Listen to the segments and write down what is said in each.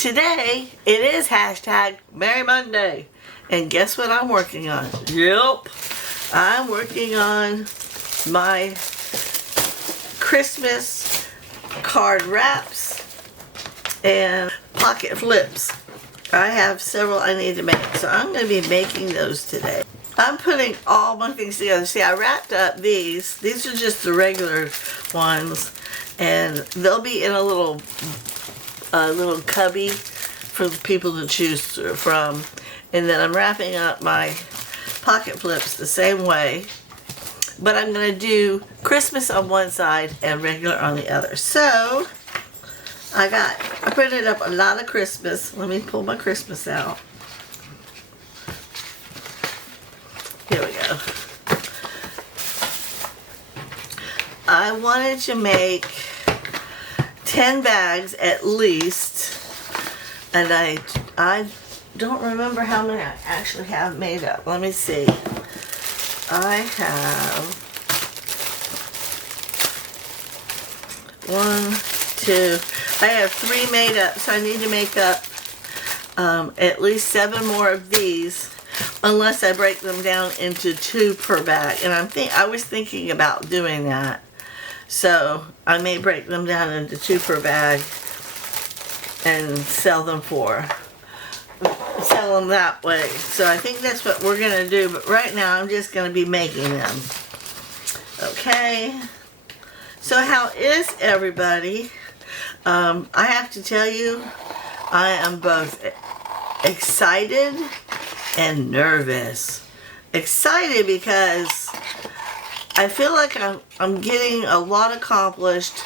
today it is hashtag Merry Monday. And guess what I'm working on? Yep. I'm working on my Christmas card wraps and pocket flips. I have several I need to make, so I'm going to be making those today. I'm putting all my things together. See, I wrapped up these. These are just the regular ones, and they'll be in a little cubby for people to choose from. And then I'm wrapping up my pocket flips the same way, but I'm going to do Christmas on one side and regular on the other. So I printed up a lot of Christmas. Let me pull my Christmas out. Here we go. I wanted to make 10 bags at least, and I don't remember how many I actually have made up. Let me see. I have 1, 2. I have 3 made up, so I need to make up at least 7 more of these, unless I break them down into 2 per bag. And I was thinking about doing that, so I may break them down into 2 per bag and sell them that way. So I think that's what we're gonna do, but right now I'm just gonna be making them. Okay, so how is everybody? I have to tell you, I am both excited and nervous. Excited because I feel like I'm getting a lot accomplished,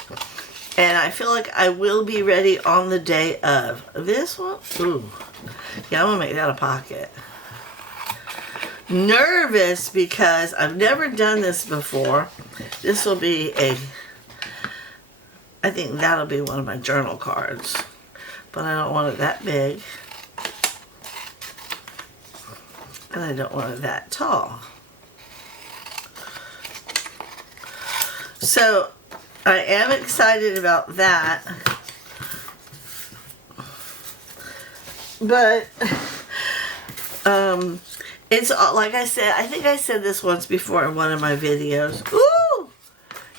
and I feel like I will be ready on the day of. This one, ooh, yeah, I'm gonna make that a pocket. Nervous because I've never done this before. This will be I think that'll be one of my journal cards, but I don't want it that big, and I don't want it that tall. So I am excited about that, but it's like I said, I think I said this once before in one of my videos. Ooh,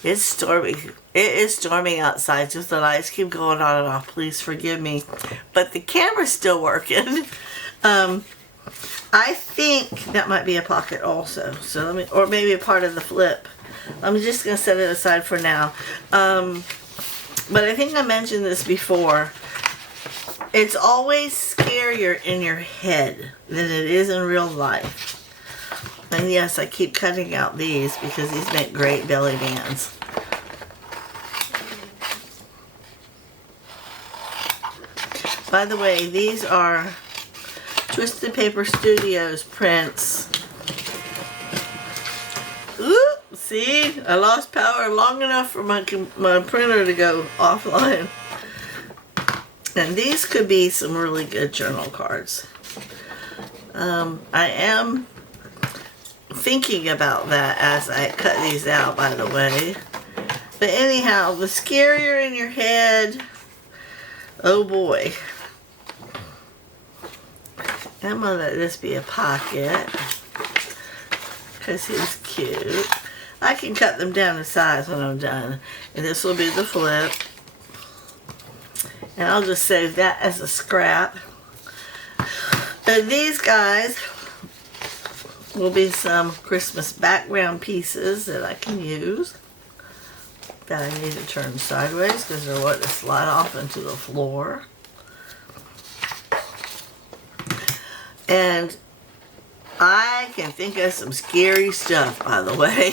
it's stormy. It is storming outside, just the lights keep going on and off. Please forgive me, but the camera's still working. I think that might be a pocket also. So or maybe a part of the flip. I'm just going to set it aside for now. But I think I mentioned this before. It's always scarier in your head than it is in real life. And yes, I keep cutting out these because these make great belly bands. By the way, these are Twisted Paper Studios prints. Ooh, see, I lost power long enough for my printer to go offline. And these could be some really good journal cards. I am thinking about that as I cut these out, by the way. But anyhow, the scarier in your head, oh boy. I'm gonna let this be a pocket because he's cute. I can cut them down to size when I'm done. And this will be the flip. And I'll just save that as a scrap. And these guys will be some Christmas background pieces that I can use. That I need to turn sideways because they're what to slide off into the floor. And I can think of some scary stuff, by the way.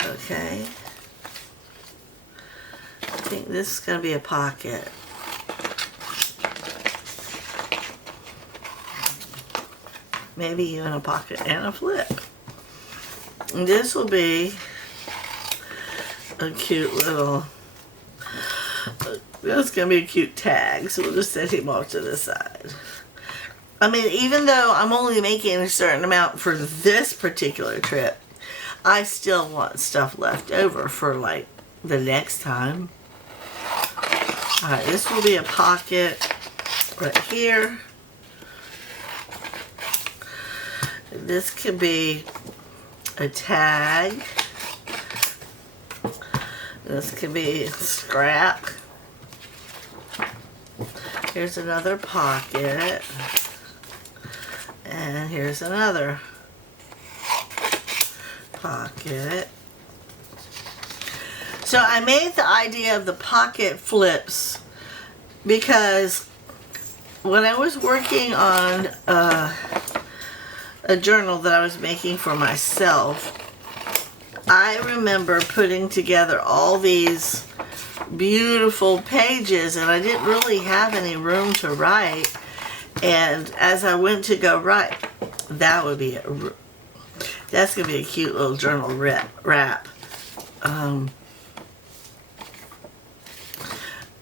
Okay. I think this is going to be a pocket. Maybe even a pocket and a flip. And this will be a cute little, that's going to be a cute tag. So we'll just set him off to the side. I mean, even though I'm only making a certain amount for this particular trip, I still want stuff left over for like the next time. Alright, this will be a pocket right here. This could be a tag. This could be a scrap. Here's another pocket. And here's another pocket. So I made the idea of the pocket flips because when I was working on a journal that I was making for myself, I remember putting together all these beautiful pages, and I didn't really have any room to write. And as I went to go write, that's gonna be a cute little journal wrap.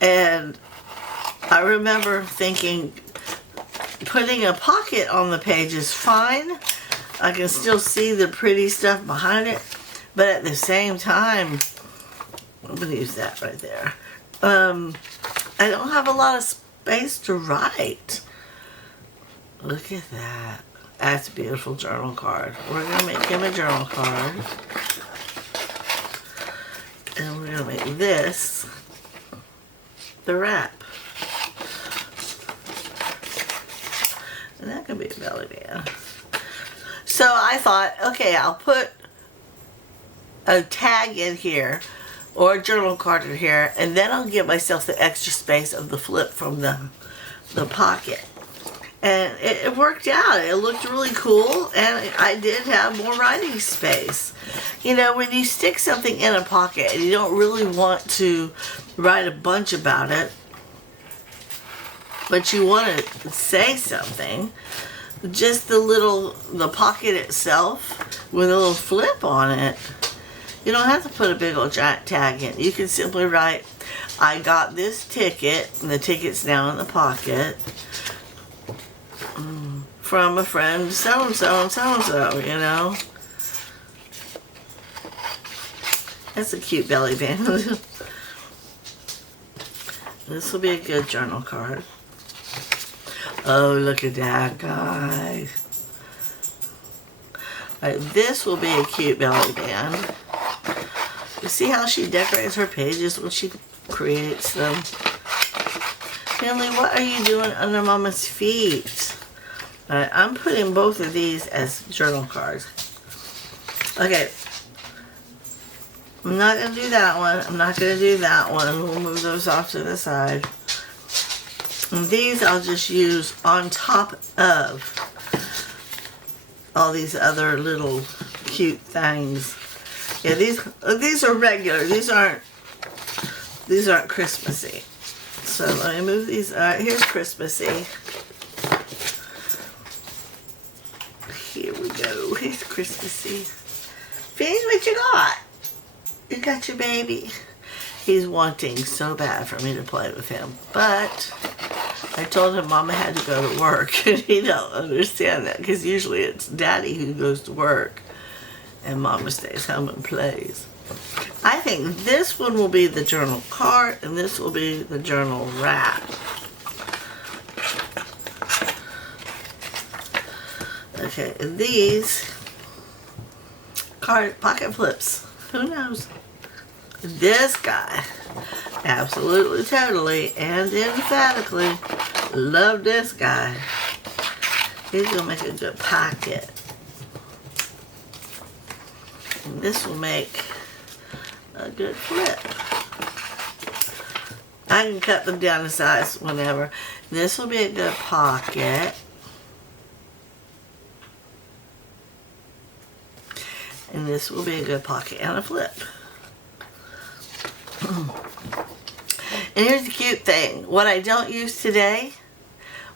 And I remember thinking, putting a pocket on the page is fine. I can still see the pretty stuff behind it, but at the same time, I'm gonna use that right there. I don't have a lot of space to write. Look at that. That's a beautiful journal card. We're gonna make him a journal card. And we're gonna make this the wrap. And that could be a belly band. So I thought, okay, I'll put a tag in here or a journal card in here, and then I'll give myself the extra space of the flip from the pocket. And it worked out. It looked really cool, and I did have more writing space. You know, when you stick something in a pocket and you don't really want to write a bunch about it, but you want to say something, just the pocket itself with a little flip on it, you don't have to put a big old giant tag in. You can simply write, I got this ticket, and the ticket's now in the pocket, from a friend so-and-so and so-and-so, you know. That's a cute belly band. This will be a good journal card. Oh, look at that, guys. Right, this will be a cute belly band. You see how she decorates her pages when she creates them? Finley, what are you doing under Mama's feet? Alright, I'm putting both of these as journal cards. Okay. I'm not going to do that one. I'm not going to do that one. We'll move those off to the side. And these I'll just use on top of all these other little cute things. Yeah, these are regular. These aren't Christmassy. So let me move these. Alright, here's Christmassy. Here we go. Here's Christmassy. Finn, what you got? You got your baby. He's wanting so bad for me to play with him, but I told him Mama had to go to work, and he don't understand that because usually it's Daddy who goes to work and Mama stays home and plays. I think this one will be the journal card and this will be the journal wrap. Okay, and these card pocket flips. Who knows? This guy absolutely, totally, and emphatically love this guy. He's gonna make a good pocket. And this will make a good flip. I can cut them down to size whenever. This will be a good pocket. And this will be a good pocket and a flip. And here's the cute thing. What I don't use today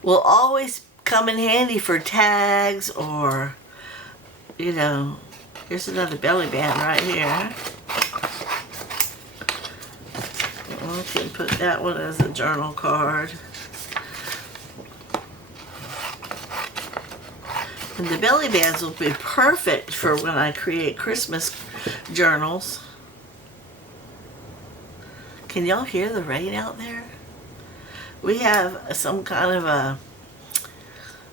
will always come in handy for tags or, you know, here's another belly band right here. We can put that one as a journal card. And the belly bands will be perfect for when I create Christmas journals. Can y'all hear the rain out there? we have some kind of a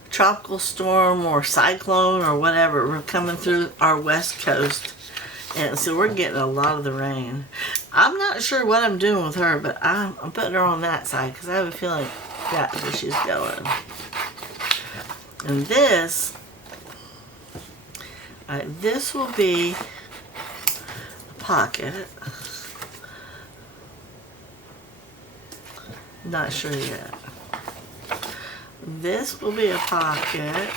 tropical storm or cyclone or whatever. We're coming through our west coast, and so we're getting a lot of the rain. I'm not sure what I'm doing with her, but I'm putting her on that side because I have a feeling that's where she's going. And this will be a pocket. Not sure yet. This will be a pocket,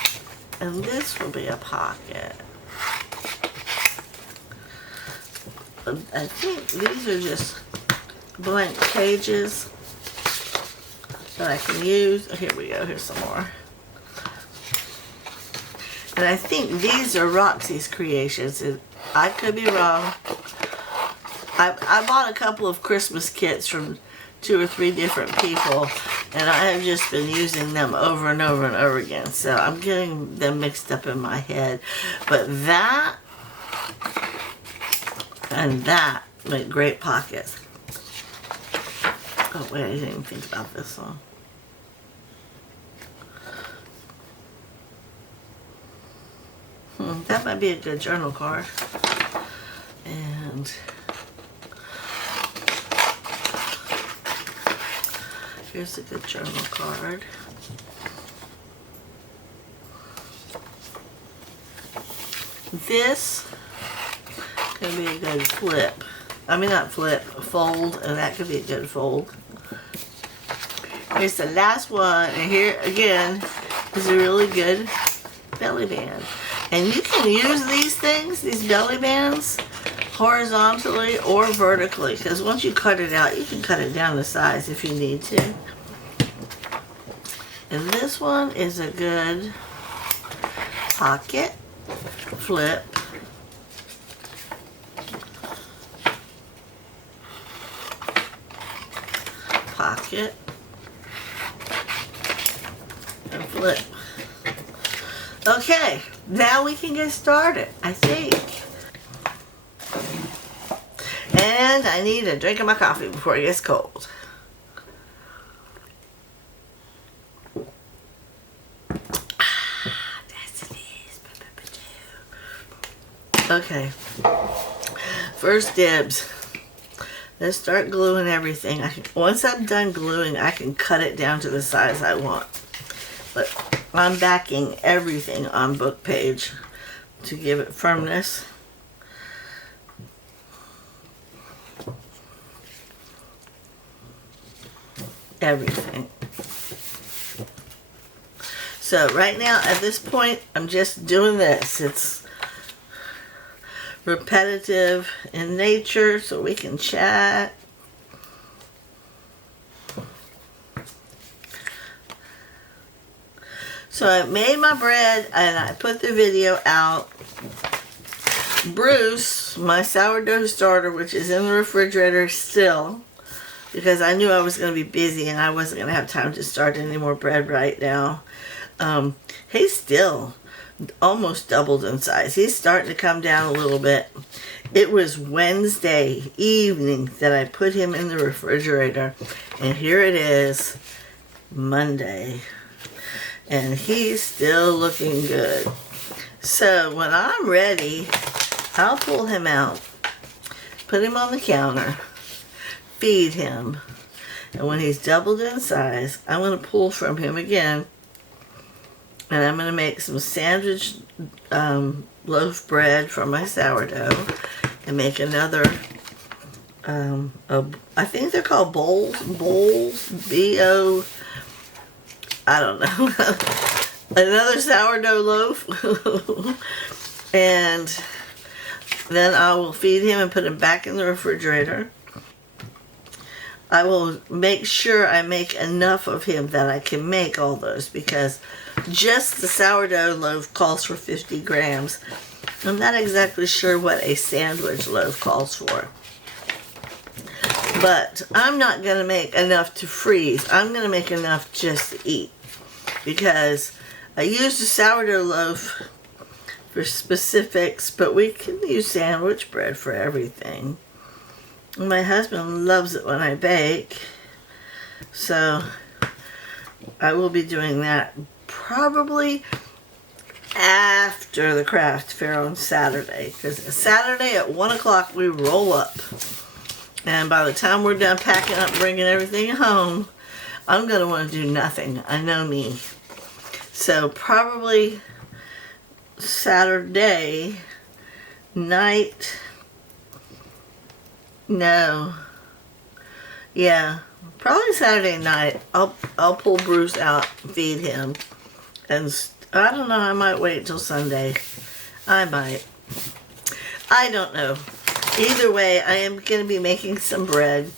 and this will be a pocket. I think these are just blank pages that I can use. Oh, here we go, here's some more. And I think these are Roxy's creations. I could be wrong. I bought a couple of Christmas kits from 2 or 3 different people, and I have just been using them over and over and over again, so I'm getting them mixed up in my head. But that and that make great pockets. Oh wait, I didn't even think about this one. That might be a good journal card. And here's a good journal card. This could be a good flip. I mean, not flip, fold, and that could be a good fold. Here's the last one, and here again is a really good belly band. And you can use these things, these belly bands, horizontally or vertically, because once you cut it out, you can cut it down to size if you need to. And this one is a good pocket, flip, pocket, and flip. Okay, now we can get started, I think. And I need a drink of my coffee before it gets cold. That's it is. Okay. First dibs. Let's start gluing everything. Once I'm done gluing, I can cut it down to the size I want. But I'm backing everything on book page to give it firmness. Everything. So right now at this point I'm just doing this. It's repetitive in nature so we can chat. So I made my bread and I put the video out. Bruce, my sourdough starter, which is in the refrigerator still, because I knew I was going to be busy and I wasn't going to have time to start any more bread right now. He's still almost doubled in size. He's starting to come down a little bit. It was Wednesday evening that I put him in the refrigerator, and here it is, Monday. And he's still looking good. So when I'm ready, I'll pull him out, put him on the counter, feed him, and when he's doubled in size, I'm going to pull from him again, and I'm going to make some sandwich loaf bread from my sourdough, and make another, I think they're called bowls, B-O, I don't know, another sourdough loaf, and then I will feed him and put him back in the refrigerator. I will make sure I make enough of him that I can make all those, because just the sourdough loaf calls for 50 grams. I'm not exactly sure what a sandwich loaf calls for. But I'm not going to make enough to freeze. I'm going to make enough just to eat, because I used a sourdough loaf for specifics, but we can use sandwich bread for everything. My husband loves it when I bake, so I will be doing that probably after the craft fair on Saturday, because Saturday at 1 o'clock we roll up, and by the time we're done packing up, bringing everything home, I'm going to want to do nothing. I know me. So probably Saturday night, no, yeah, probably Saturday night, I'll pull Bruce out, feed him, and I don't know, I might wait till Sunday. I might. I don't know. Either way, I am going to be making some bread.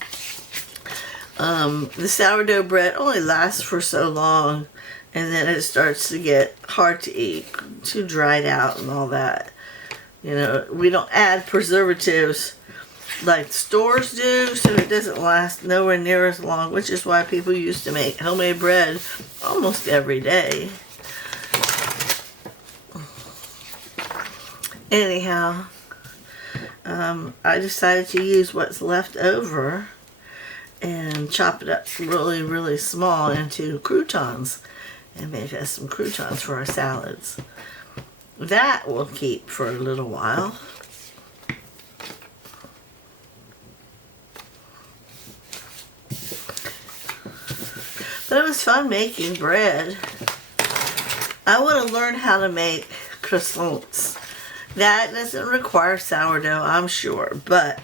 The sourdough bread only lasts for so long, and then it starts to get hard to eat, too dried out and all that. You know, we don't add preservatives like stores do, so it doesn't last nowhere near as long, which is why people used to make homemade bread almost every day. Anyhow, I decided to use what's left over and chop it up really, really small into croutons and make us some croutons for our salads. That will keep for a little while. But it was fun making bread. I want to learn how to make croissants. That doesn't require sourdough, I'm sure, but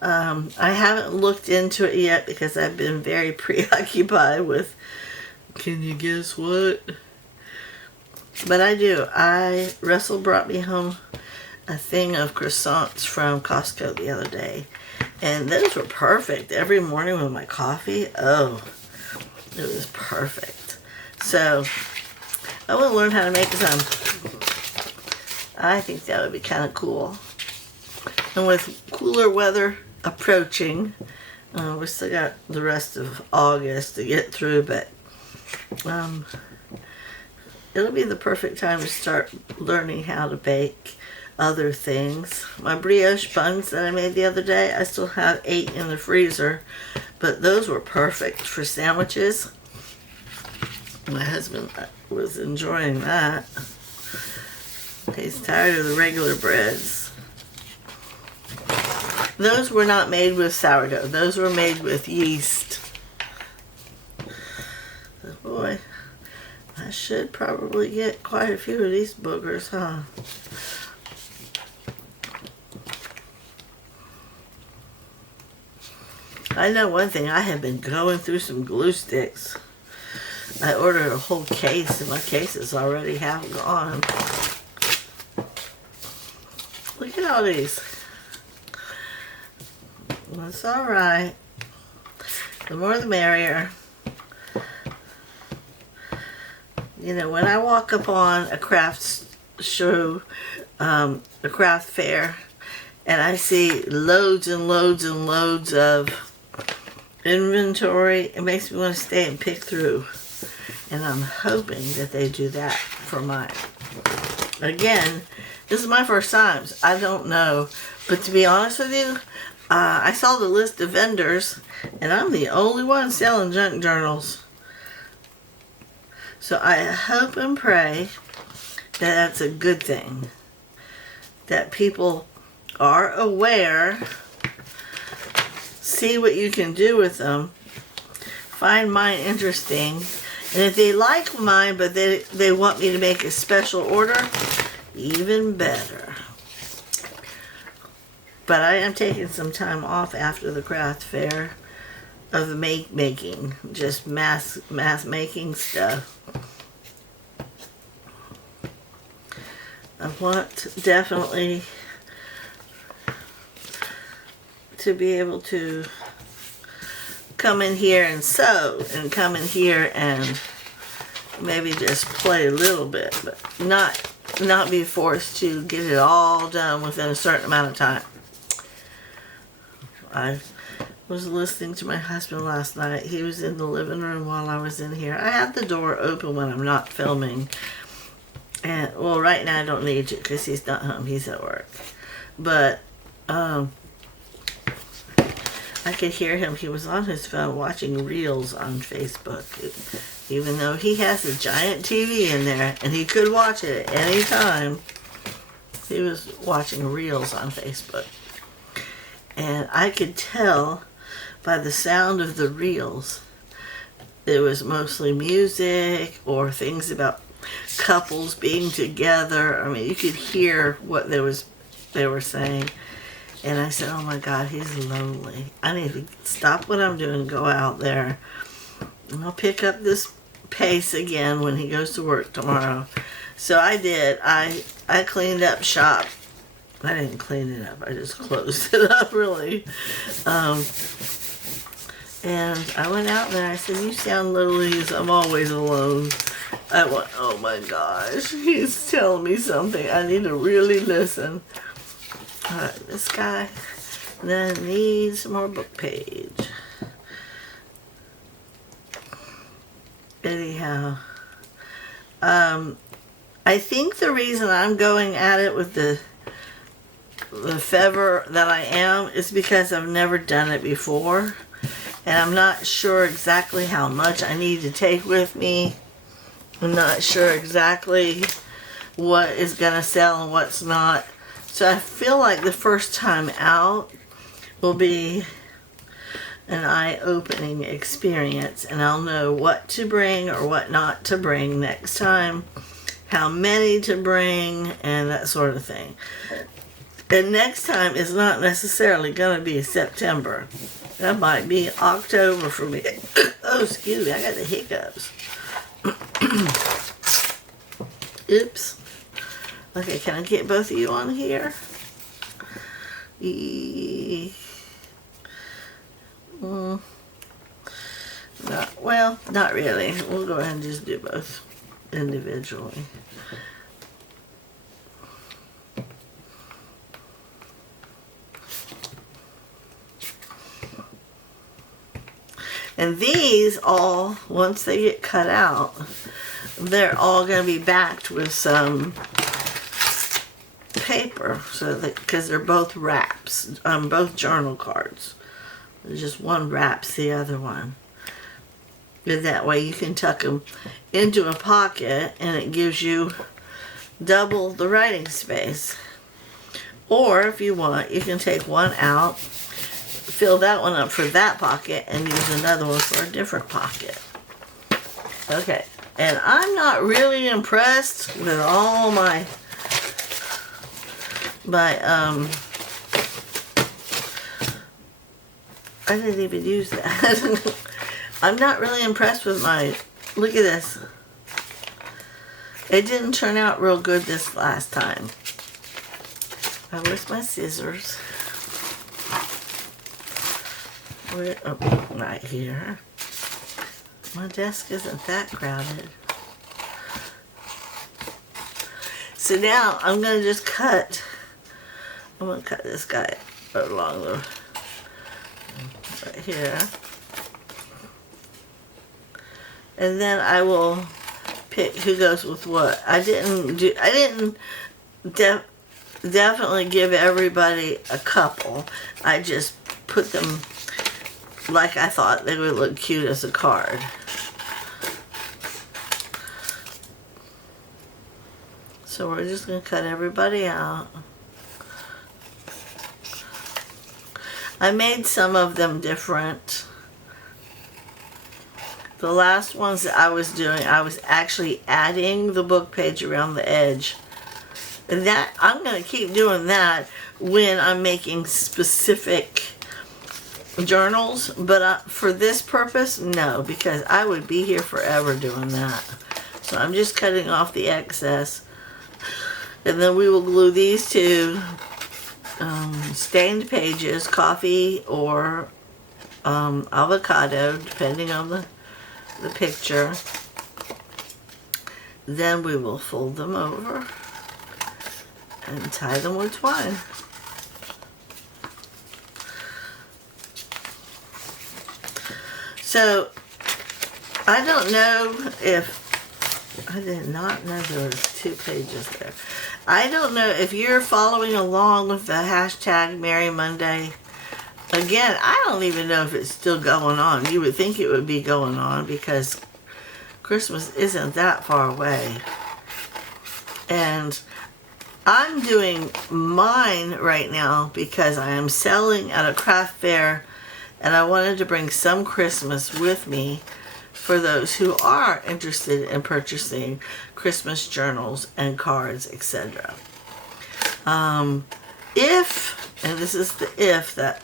I haven't looked into it yet because I've been very preoccupied with, can you guess what? But I do. Russell brought me home a thing of croissants from Costco the other day, and those were perfect. Every morning with my coffee, oh, it was perfect. So I want to learn how to make some. I think that would be kind of cool. And with cooler weather approaching, we still got the rest of August to get through, but it'll be the perfect time to start learning how to bake other things. My brioche buns that I made the other day, I still have 8 in the freezer, but those were perfect for sandwiches. My husband was enjoying that. He's tired of the regular breads. Those were not made with sourdough. Those were made with yeast. Oh boy, I should probably get quite a few of these boogers, huh? I know one thing, I have been going through some glue sticks. I ordered a whole case and my case is already half gone. Look at all these. That's alright. The more the merrier. You know, when I walk upon a craft show, a craft fair, and I see loads and loads and loads of inventory, it makes me want to stay and pick through. And I'm hoping that they do that for mine. Again, this is my first time, so I don't know. But to be honest with you, I saw the list of vendors, and I'm the only one selling junk journals. So I hope and pray that that's a good thing. That people are aware, see what you can do with them, find mine interesting, and if they like mine but they want me to make a special order, even better. But I am taking some time off after the craft fair of the making, just mass making stuff. I want definitely to be able to come in here and sew and come in here and maybe just play a little bit, but not be forced to get it all done within a certain amount of time. I was listening to my husband last night. He was in the living room while I was in here. I have the door open when I'm not filming. And, well, right now I don't need to because he's not home. He's at work. But, I could hear him. He was on his phone watching reels on Facebook. Even though he has a giant TV in there and he could watch it at any time, he was watching reels on Facebook. And I could tell by the sound of the reels, it was mostly music or things about couples being together. I mean, you could hear what they were saying. And I said, oh my God, he's lonely. I need to stop what I'm doing and go out there. And I'll pick up this pace again when he goes to work tomorrow. So I did. I cleaned up shop. I didn't clean it up. I just closed it up, really. And I went out there. I said, you sound lonely. He said, I'm always alone. I went, oh my gosh. He's telling me something. I need to really listen. This guy. And then I need some more book page. Anyhow. I think the reason I'm going at it with the fever that I am is because I've never done it before. And I'm not sure exactly how much I need to take with me. I'm not sure exactly what is going to sell and what's not. So I feel like the first time out will be an eye-opening experience. And I'll know what to bring or what not to bring next time. How many to bring and that sort of thing. And next time is not necessarily going to be September. That might be October for me. Oh, excuse me, I got the hiccups. Oops. Okay, can I get both of you on here? Not really. We'll go ahead and just do both individually. And these all, once they get cut out, they're all going to be backed with some paper, so that because they're both wraps, both journal cards. Just one wraps the other one. And that way you can tuck them into a pocket, and it gives you double the writing space. Or if you want, you can take one out, fill that one up for that pocket, and use another one for a different pocket. Okay, and I'm not really impressed with all my I didn't even use that. I'm not really impressed with my, look at this. It didn't turn out real good this last time. Where's my scissors? Right here. My desk isn't that crowded. So now I'm going to just cut. I'm going to cut this guy along the right here. And then I will pick who goes with what. I didn't definitely give everybody a couple. I just put them like I thought they would look cute as a card. So we're just going to cut everybody out. I made some of them different. The last ones that I was doing, I was actually adding the book page around the edge. And that, I'm going to keep doing that when I'm making specific journals. But for this purpose, no, because I would be here forever doing that. So I'm just cutting off the excess. And then we will glue these two stained pages, coffee or avocado, depending on the picture. Then we will fold them over and tie them with twine. So I don't know if I did not know there was 2 pages there. I don't know if you're following along with the hashtag Merry Monday Again, I don't even know if it's still going on. You would think it would be going on because Christmas isn't that far away. And I'm doing mine right now because I am selling at a craft fair, and I wanted to bring some Christmas with me for those who are interested in purchasing Christmas journals and cards, etc. If, and this is the if that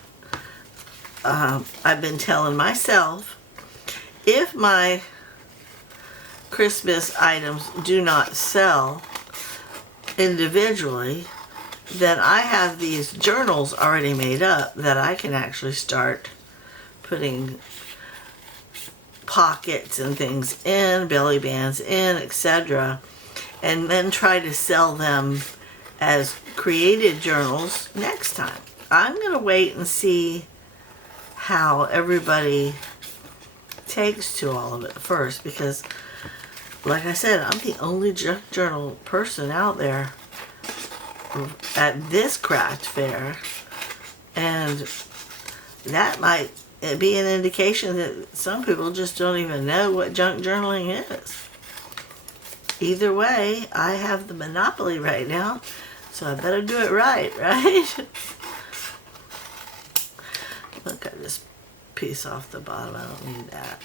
I've been telling myself, if my Christmas items do not sell individually, then I have these journals already made up that I can actually start putting pockets and things in, belly bands in, etc., and then try to sell them as created journals next time. I'm going to wait and see how everybody takes to all of it first, because like I said, I'm the only junk journal person out there at this craft fair, and that might be an indication that some people just don't even know what junk journaling is. Either way, I have the monopoly right now, so I better do it right, right? Look at this piece off the bottom. I don't need that.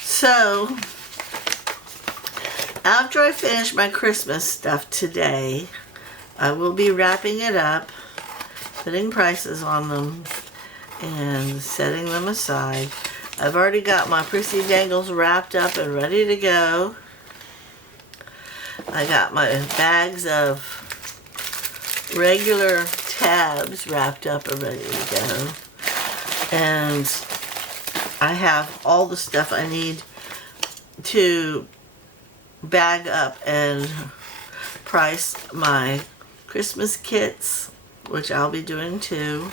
So, after I finish my Christmas stuff today, I will be wrapping it up, putting prices on them, and setting them aside. I've already got my Prissy Dangles wrapped up and ready to go. I got my bags of regular tabs wrapped up and ready to go. And I have all the stuff I need to bag up and price my Christmas kits, which I'll be doing too,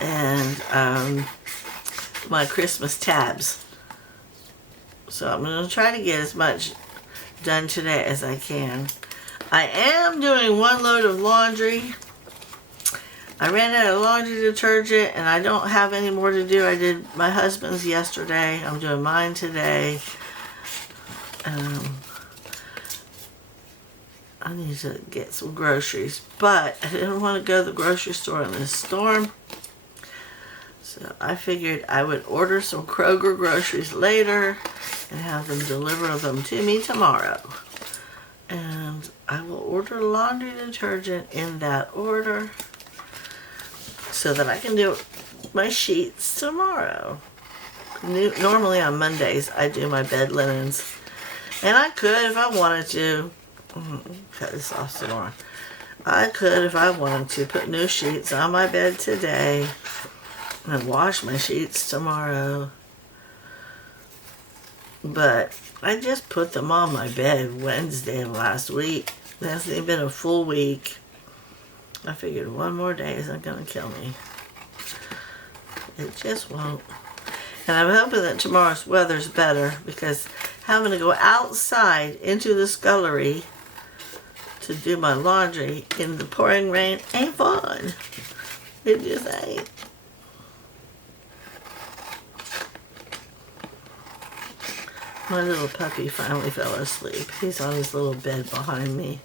and my Christmas tabs. So I'm going to try to get as much done today as I can. I am doing one load of laundry. I ran out of laundry detergent and I don't have any more to do. I did my husband's yesterday. I'm doing mine today. I need to get some groceries, but I didn't want to go to the grocery store in this storm. So I figured I would order some Kroger groceries later and have them deliver them to me tomorrow. And I will order laundry detergent in that order so that I can do my sheets tomorrow. Normally on Mondays I do my bed linens. And I could if I wanted to. Cut this off some more. I could if I wanted to put new sheets on my bed today and wash my sheets tomorrow. But I just put them on my bed Wednesday of last week. It hasn't even been a full week. I figured one more day isn't going to kill me. It just won't. And I'm hoping that tomorrow's weather's better, because having to go outside into the scullery to do my laundry in the pouring rain ain't fun. It just ain't. My little puppy finally fell asleep. He's on his little bed behind me.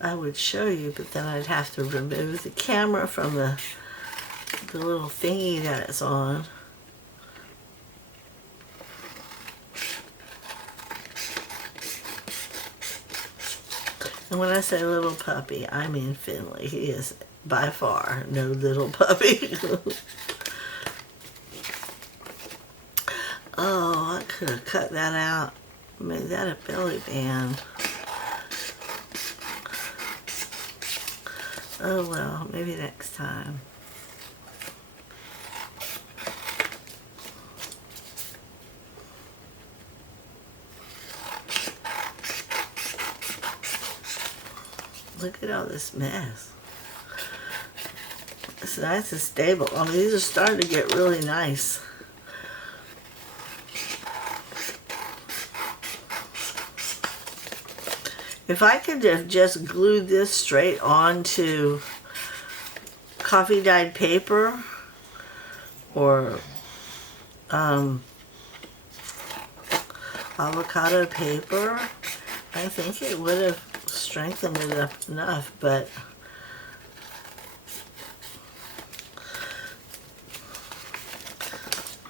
I would show you, but then I'd have to remove the camera from the little thingy that it's on. And when I say little puppy, I mean Finley. He is by far no little puppy. Oh, I could have cut that out. Made that a belly band. Oh well, maybe next time. Look at all this mess. It's nice and stable. I mean, these are starting to get really nice. If I could have just glued this straight onto coffee dyed paper or avocado paper, I think it would have strengthened it up enough, but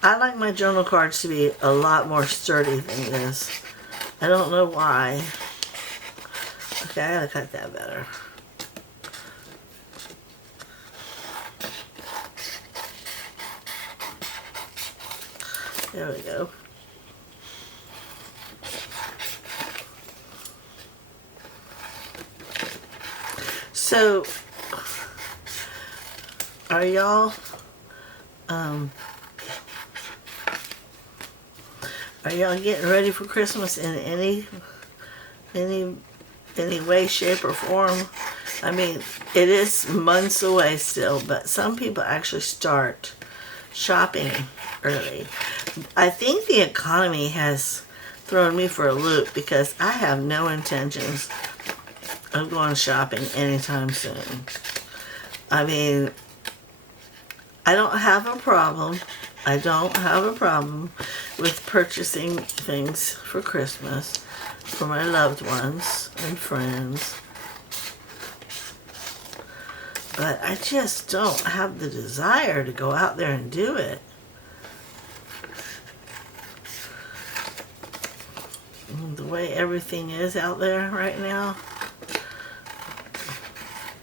I like my journal cards to be a lot more sturdy than this. I don't know why. Okay, I gotta cut that better. There we go. So, are y'all, getting ready for Christmas in any way, shape, or form? I mean, it is months away still, but some people actually start shopping early. I think the economy has thrown me for a loop because I have no intentions of going shopping anytime soon. I mean, I don't have a problem. I don't have a problem with purchasing things for Christmas for my loved ones and friends. But I just don't have the desire to go out there and do it. The way everything is out there right now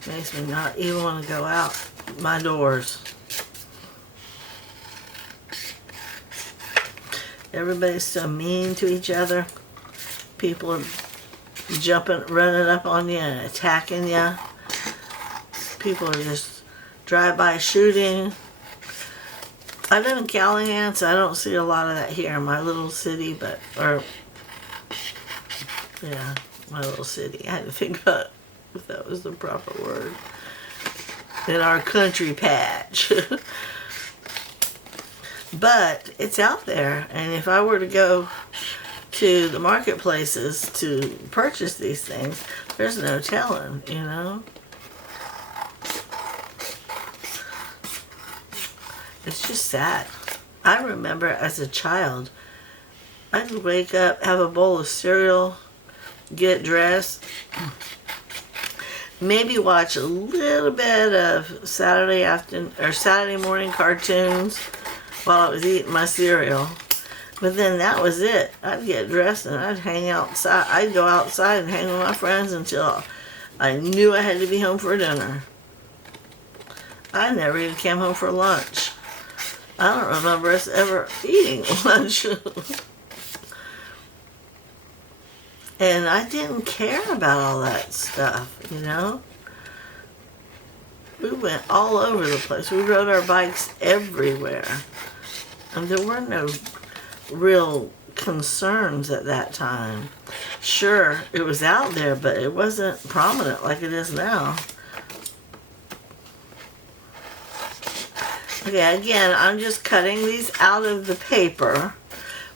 makes me not even want to go out my doors. Everybody's so mean to each other. People are running up on you and attacking you. People are just drive-by shooting. I live in Callahan, so I don't see a lot of that here in my little city, my little city. I had to think about if that was the proper word. In our country patch. But it's out there, and if I were to go to the marketplaces to purchase these things, there's no telling, you know? It's just sad. I remember as a child, I'd wake up, have a bowl of cereal, get dressed, maybe watch a little bit of Saturday morning cartoons while I was eating my cereal. But then that was it. I'd get dressed and I'd hang outside. I'd go outside and hang with my friends until I knew I had to be home for dinner. I never even came home for lunch. I don't remember us ever eating lunch. And I didn't care about all that stuff, you know? We went all over the place. We rode our bikes everywhere. And there were no real concerns at that time. Sure, it was out there, but it wasn't prominent like it is now. Okay, again, I'm just cutting these out of the paper.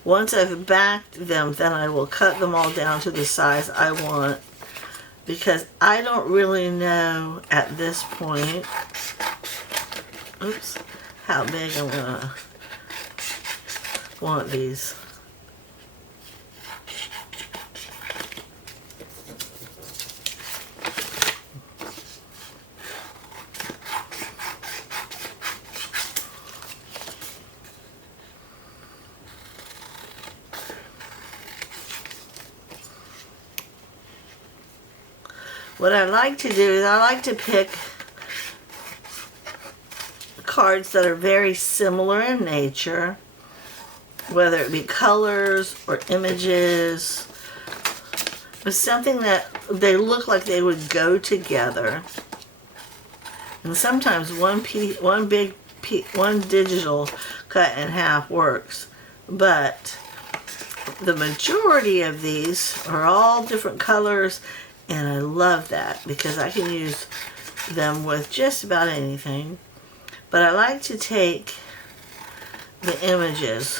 Once I've backed them, then I will cut them all down to the size I want, because I don't really know at this point, how big I'm gonna want these. What I like to do is I like to pick cards that are very similar in nature, whether it be colors or images, but something that they look like they would go together. And sometimes one digital cut in half works, but the majority of these are all different colors. And I love that because I can use them with just about anything. But I like to take the images,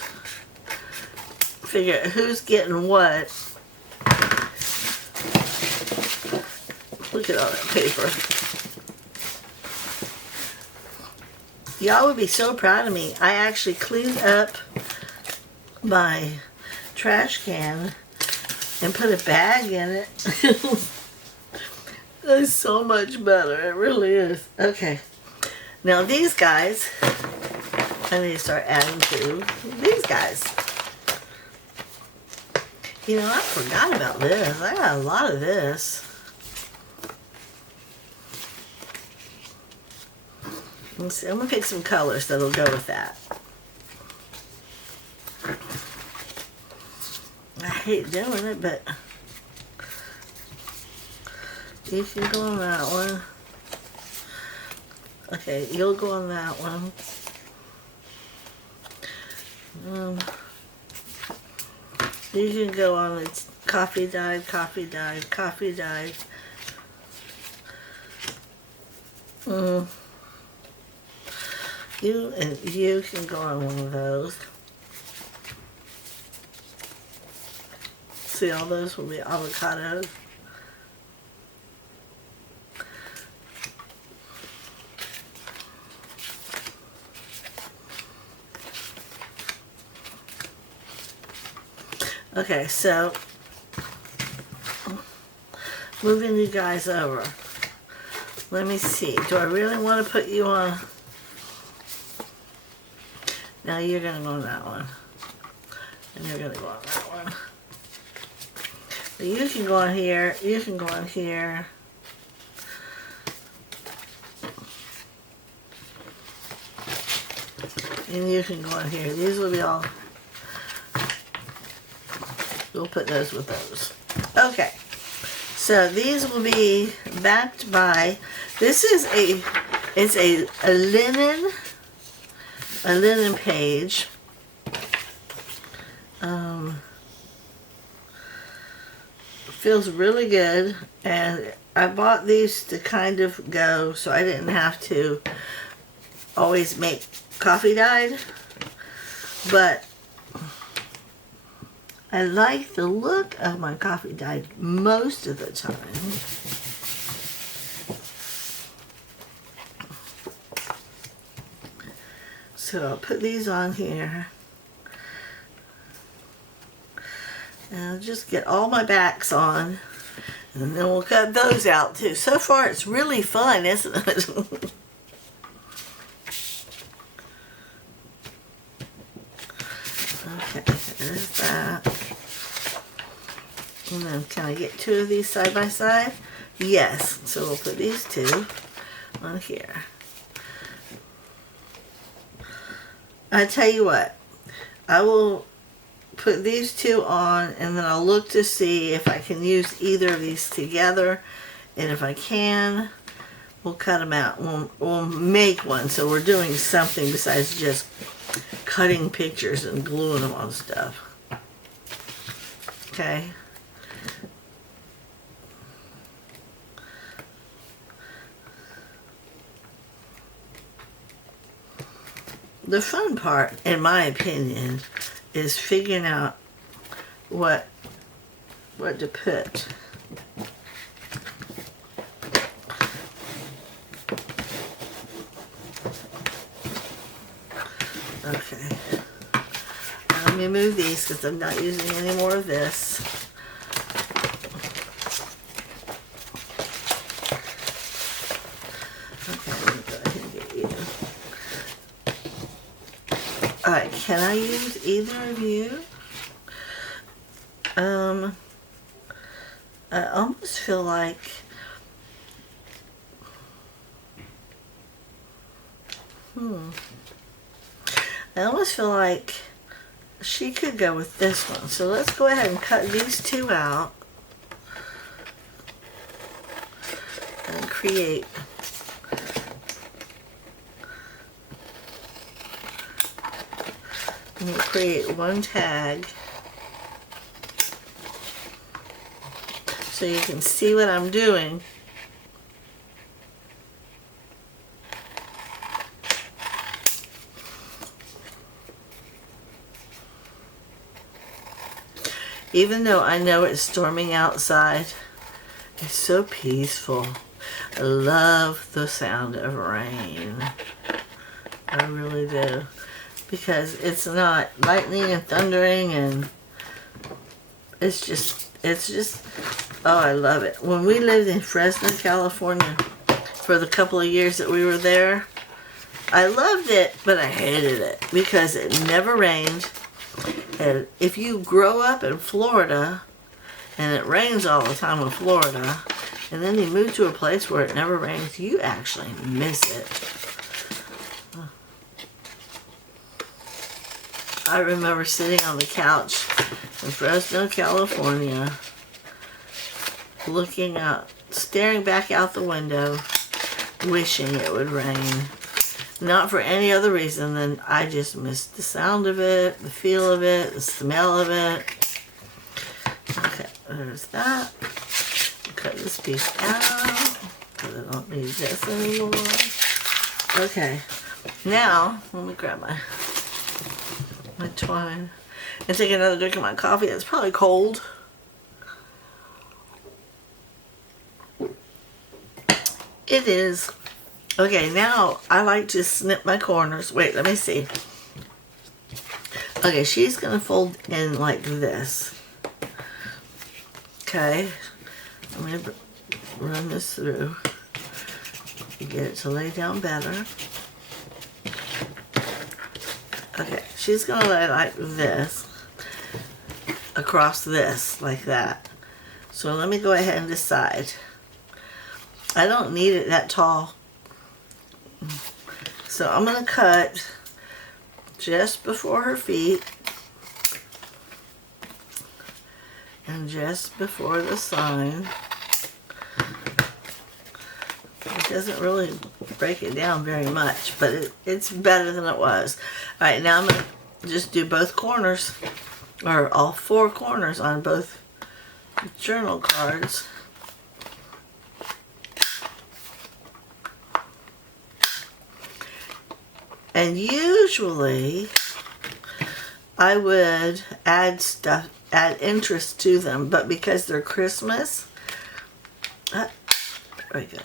figure out who's getting what, Look at all that paper. Y'all would be so proud of me. I actually cleaned up my trash can and put a bag in it. That's so much better. It really is. Okay. Now these guys, I need to start adding to these guys. You know, I forgot about this. I got a lot of this. Let's see, I'm going to pick some colors that'll go with that. I hate doing it, but you can go on that one. Okay, you'll go on that one. You can go on the coffee dyed, coffee dyed, coffee dyed. You and you can go on one of those. See, all those will be avocados. Okay, so moving you guys over. Let me see. Do I really want to put you on? Now you're going to go on that one. And you're going to go on that one. But you can go on here. You can go on here. And you can go on here. These will be all... We'll put those with those. Okay. So these will be backed by... This is it's a linen page. Feels really good, and I bought these to kind of go so I didn't have to always make coffee dyed, but I like the look of my coffee dyed most of the time. So I'll put these on here. And I'll just get all my backs on. And then we'll cut those out too. So far it's really fun, isn't it? Okay, there's that. And then can I get two of these side by side? Yes. So we'll put these two on here. I tell you what, I will put these two on, and then I'll look to see if I can use either of these together, and if I can, we'll cut them out. We'll make one, so we're doing something besides just cutting pictures and gluing them on stuff. Okay. The fun part, in my opinion, is figuring out what to put. Okay. Now let me move these because I'm not using any more of this. Okay, let me go ahead and get you. Alright, can I use either of you? I almost feel like I almost feel like she could go with this one. So let's go ahead and cut these two out and create one tag so you can see what I'm doing. Even though I know it's storming outside It's so peaceful. I love the sound of rain. I really do. Because it's not lightning and thundering, and it's just, oh, I love it. When we lived in Fresno, California, for the couple of years that we were there, I loved it, but I hated it because it never rained. And if you grow up in Florida, and it rains all the time in Florida, and then you move to a place where it never rains, you actually miss it. I remember sitting on the couch in Fresno, California, looking out, staring back out the window, wishing it would rain. Not for any other reason than I just missed the sound of it, the feel of it, the smell of it. Okay, there's that. Cut this piece out because I don't need this anymore. Okay, now let me grab my twine and take another drink of my coffee. It's probably cold. It is. Okay, now I like to snip my corners. Wait, let me see. Okay, she's gonna fold in like this. Okay, I'm gonna run this through to get it to lay down better. Okay, she's gonna lay like this across this, like that. So let me go ahead and decide. I don't need it that tall. So I'm gonna cut just before her feet and just before the sign. It doesn't really break it down very much, but it's better than it was. Alright, now I'm going to just do both corners, or all four corners on both journal cards. And usually I would add interest to them, but because they're Christmas, there we go.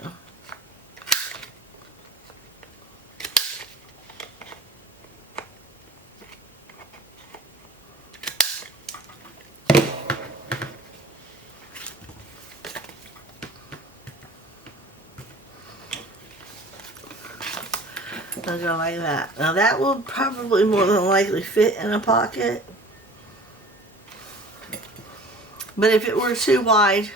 I'll go like that. Now that will probably more than likely fit in a pocket. But if it were too wide,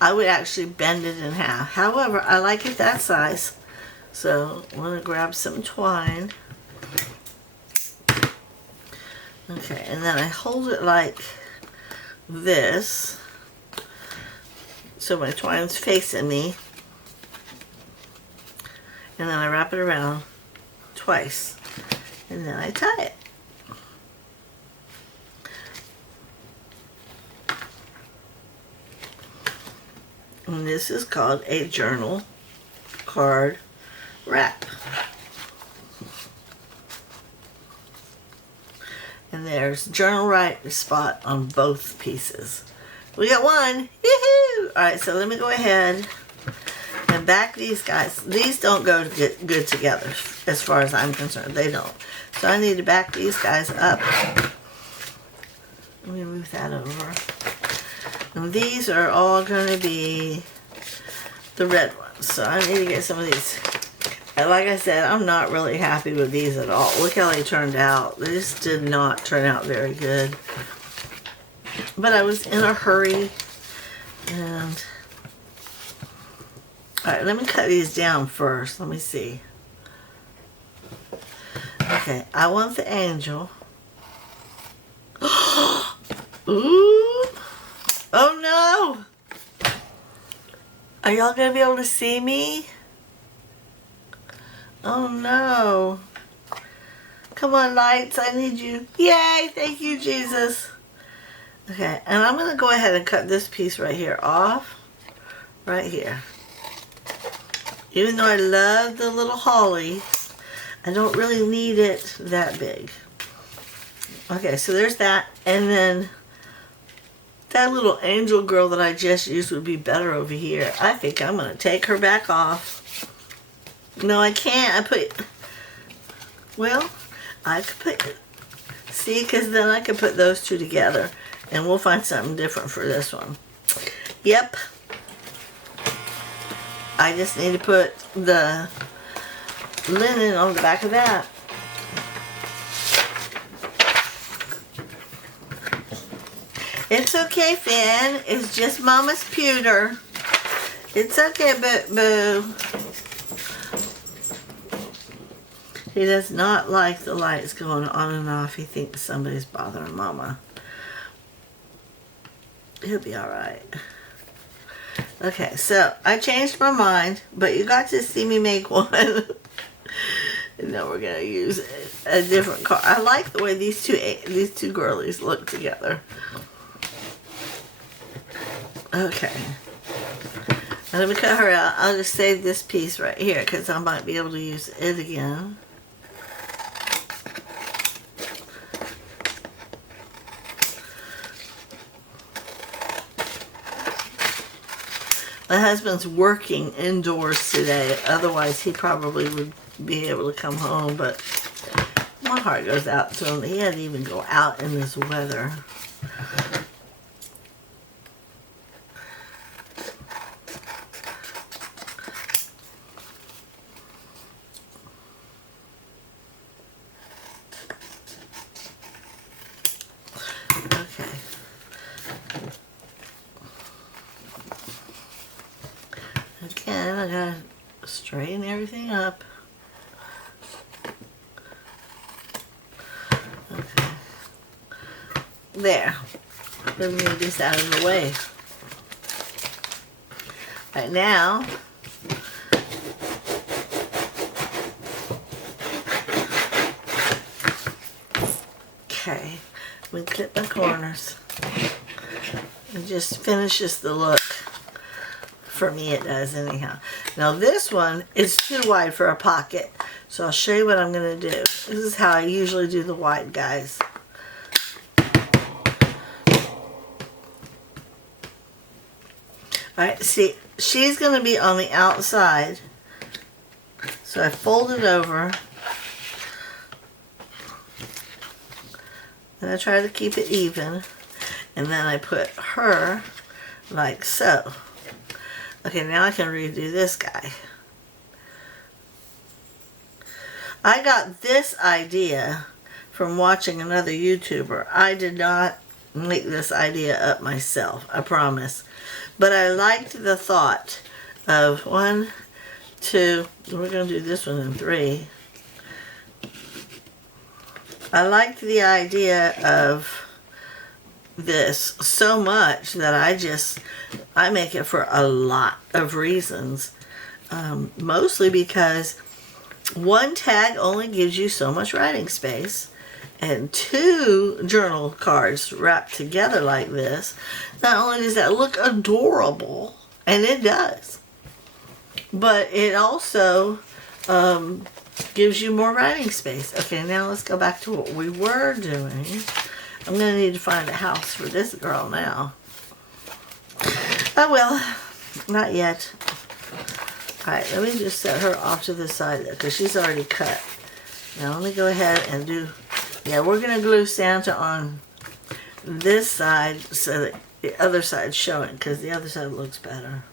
I would actually bend it in half. However, I like it that size. So I'm going to grab some twine. Okay, and then I hold it like this. So my twine's facing me. And then I wrap it around twice, and then I tie it. And this is called a journal card wrap. And there's journal right spot on both pieces. We got one. Yoo-hoo! Alright, so let me go ahead and back these guys. These don't go good together as far as I'm concerned. They don't. So I need to back these guys up. Let me move that over. And these are all going to be the red ones. So I need to get some of these. And like I said, I'm not really happy with these at all. Look how they turned out. They just did not turn out very good. But I was in a hurry. And alright, let me cut these down first. Let me see. Okay, I want the angel. Ooh! Oh no! Are y'all gonna be able to see me? Oh no. Come on, lights, I need you. Yay! Thank you, Jesus. Okay, and I'm gonna go ahead and cut this piece right here off. Right here. Even though I love the little holly, I don't really need it that big. Okay, so there's that. And then That little angel girl that I just used would be better over here. I think I'm going to take her back off. No, I can't. Well, I could put, see, because then I could put those two together and we'll find something different for this one. Yep. I just need to put the linen on the back of that. It's okay, Finn. It's just Mama's pewter. It's okay, boo. He does not like the lights going on and off. He thinks somebody's bothering Mama. He'll be alright. Okay, so I changed my mind, but you got to see me make one. And now we're going to use a different card. I like the way these two girlies look together. Okay. Let me cut her out. I'll just save this piece right here because I might be able to use it again. My husband's working indoors today. Otherwise, he probably would be able to come home, but my heart goes out to him. He had to even go out in this weather. Again, I gotta straighten everything up. Okay. There. Let me move this out of the way. Right now, okay, we clip my corners. It just finishes the look. For me it does anyhow. Now this one is too wide for a pocket, so I'll show you what I'm going to do. This is how I usually do the wide guys. Alright, see, she's going to be on the outside, so I fold it over and I try to keep it even, and then I put her like so. Okay, now I can redo this guy. I got this idea from watching another YouTuber. I did not make this idea up myself, I promise. But I liked the thought of 1, 2, we're going to do this one in 3. I liked the idea of this so much that I make it for a lot of reasons. Mostly because 1 tag only gives you so much writing space, and 2 journal cards wrapped together like this, not only does that look adorable, and it does, but it also gives you more writing space. Okay, now let's go back to what we were doing. I'm going to need to find a house for this girl now. Oh well, not yet. Alright, let me just set her off to the side there because she's already cut. Now let me go ahead and do, yeah, we're going to glue Santa on this side so that the other side's showing, because the other side looks better.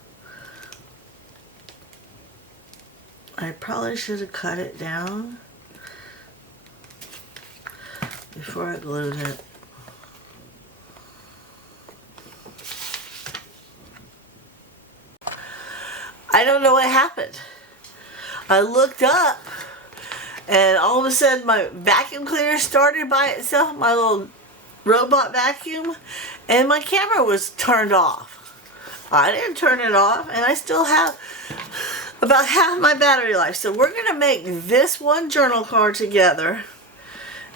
I probably should have cut it down before I glued it. I don't know what happened. I looked up and all of a sudden my vacuum cleaner started by itself, my little robot vacuum, and my camera was turned off. I didn't turn it off, and I still have about half my battery life. So we're going to make this one journal card together,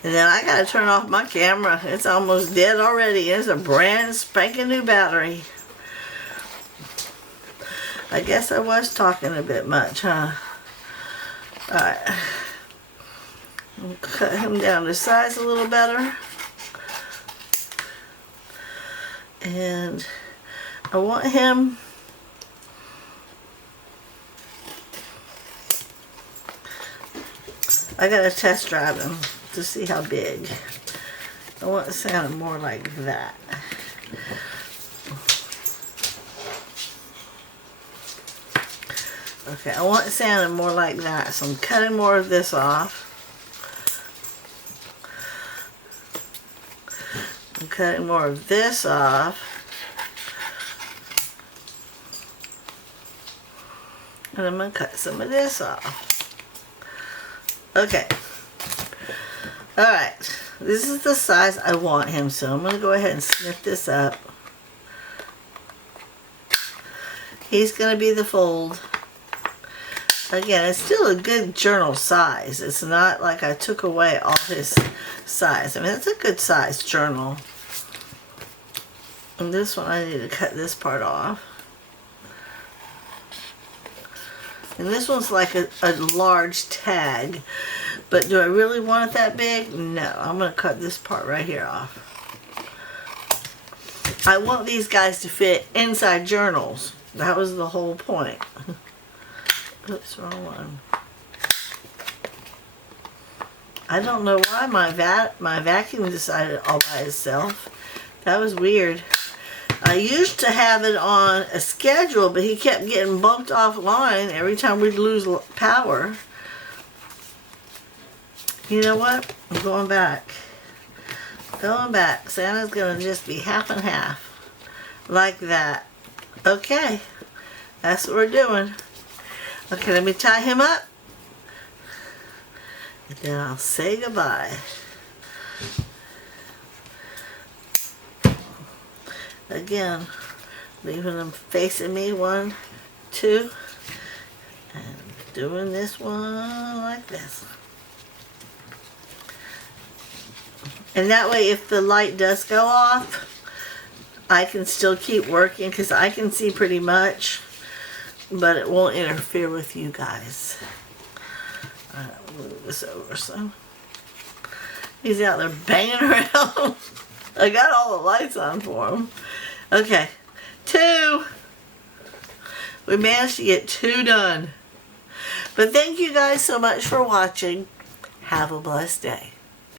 and then I got to turn off my camera. It's almost dead already. It's a brand spanking new battery. I guess I was talking a bit much, huh? Alright. We'll cut him down to size a little better. And I want him I gotta test drive him to see how big. I want it sounding more like that. Okay, I want it sounding more like that, so I'm cutting more of this off. I'm cutting more of this off. And I'm going to cut some of this off. Okay. Alright. This is the size I want him, so I'm going to go ahead and snip this up. He's going to be the fold. Again, it's still a good journal size. It's not like I took away all his size. I mean, it's a good size journal. And this one, I need to cut this part off. And this one's like a large tag. But do I really want it that big? No. I'm going to cut this part right here off. I want these guys to fit inside journals. That was the whole point. Oops, wrong one. I don't know why my vacuum decided all by itself. That was weird. I used to have it on a schedule, but he kept getting bumped offline every time we'd lose power. You know what? I'm going back. Going back. Santa's going to just be half and half. Like that. Okay. That's what we're doing. Okay, let me tie him up. And then I'll say goodbye. Again, leaving them facing me, 1, 2, and doing this one like this. And that way, if the light does go off, I can still keep working because I can see pretty much, but it won't interfere with you guys. Alright, move this over so. He's out there banging around. I got all the lights on for him. Okay, 2. We managed to get 2 done. But thank you guys so much for watching. Have a blessed day.